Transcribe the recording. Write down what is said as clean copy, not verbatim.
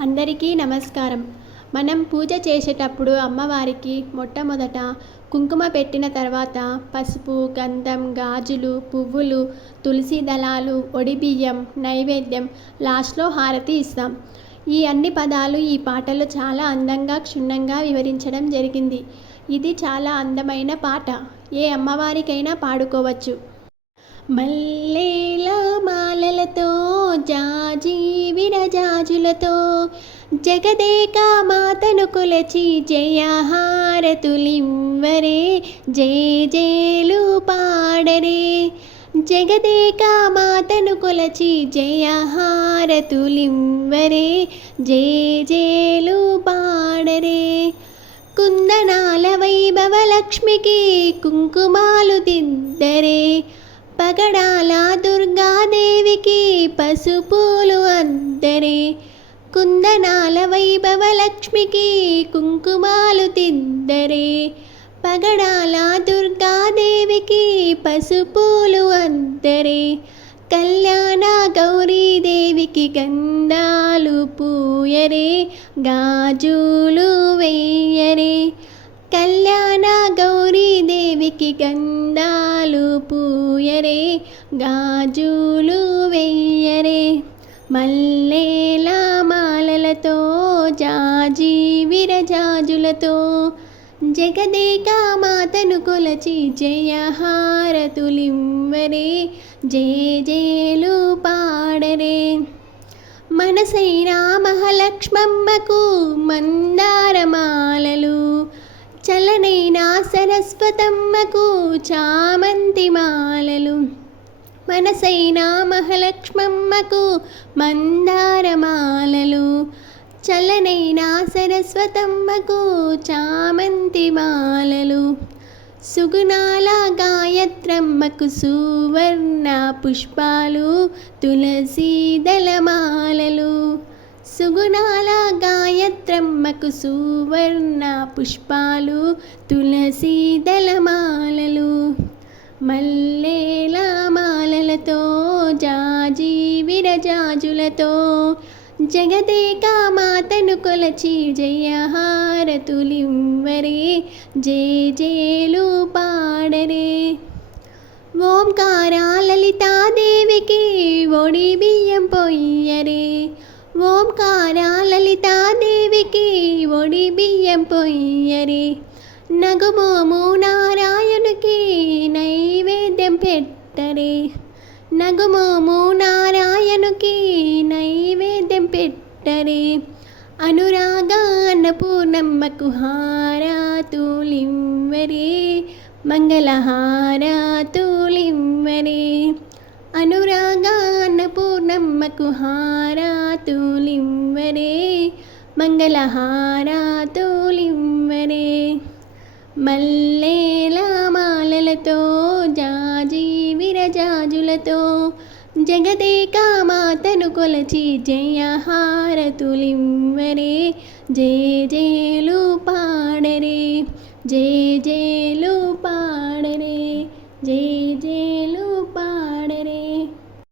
అందరికీ నమస్కారం. మనం పూజ చేసేటప్పుడు అమ్మవారికి మొట్టమొదట కుంకుమ పెట్టిన తర్వాత పసుపు, గంధం, గాజులు, పువ్వులు, తులసి దళాలు, ఒడిబియ్యం, నైవేద్యం, లాస్ట్లో హారతి ఇస్తాం. ఈ అన్ని పదాలు ఈ పాటలో చాలా అందంగా క్షుణ్ణంగా వివరించడం జరిగింది. ఇది చాలా అందమైన పాట. ఏ అమ్మవారికైనా పాడుకోవచ్చు. మల్లెల మాలలతో జాజి విరజాజులతో జగదేక మాతను కొలచి జయహారతులివ్వరే, జేజేలు పాడరే. జగదేక మాతను కొలచి జయహారతులివ్వరే, జేజేలు పాడరే. కుందనాల వైభవ లక్ష్మికి కుంకుమాలు దిద్దరే, పగడాల దుర్గాదేవికి పసుపులు అద్దరే. కుందనాల వైభవ లక్ష్మికి కుంకుమాలు దిద్దరే, పగడాల దుర్గాదేవికి పసుపులు అద్దరే. కళ్యాణ గౌరీదేవికి గంధాలు పూయరే, గాజులు వెయ్యరే. కళ్యాణ గౌరీదేవికి గంధాలు పూయరే, గాజులు వెయ్యరే. మల్లెల మాలలతో జాజి విరజాజులతో జగదేక మాతను కొలచి జయహారతులివ్వరే, జేజేలు పాడరే. మనసైన మహాలక్ష్మమ్మకు మందారమాలలు, చలనైన సరస్వతమ్మకు చామంతి మాలలు. మనసైన మహాలక్ష్మమ్మకు మందారమాలలు, చలనైన సరస్వతమ్మకు చామంతి మాలలు. సుగుణాల గాయత్రమ్మకు సువర్ణ పుష్పాలు, తులసి దళమాలలు. సుగుణాల గాయత్రమ్మకు సువర్ణ పుష్పాలు, తులసి దళమాలలు. మల్లెల మాలలతో జాజి విరజాజులతో జగదేక మాతను కొలచి జయహారతులివ్వరే, జేజేలు పాడరే. ఓంకార లలితాదేవికి ఒడి బియ్యం పొయ్యరే, ఓంకార లలితాదేవికి ఒడి బియ్యం పొయ్యరే. నగుమోము నారాయణుకి నైవేద్యం పెట్టరే, నగుమోము నారాయణుకి నైవేద్యం పెట్టరే. అనురాగ అన్నపూర్ణమ్మకు హారతులివ్వరే, మంగళహారతులివ్వరే. అనురాగ అన్నపూర్ణమ్మకు హారతులివ్వరే, మంగళహారతులివ్వరే. మల్లెల మాలలతో జాజి విరజాజులతో జగదేక మాతను కొలచి జయహారతులివ్వరే, జేజేలు పాడరే, జేజేలు పాడరే.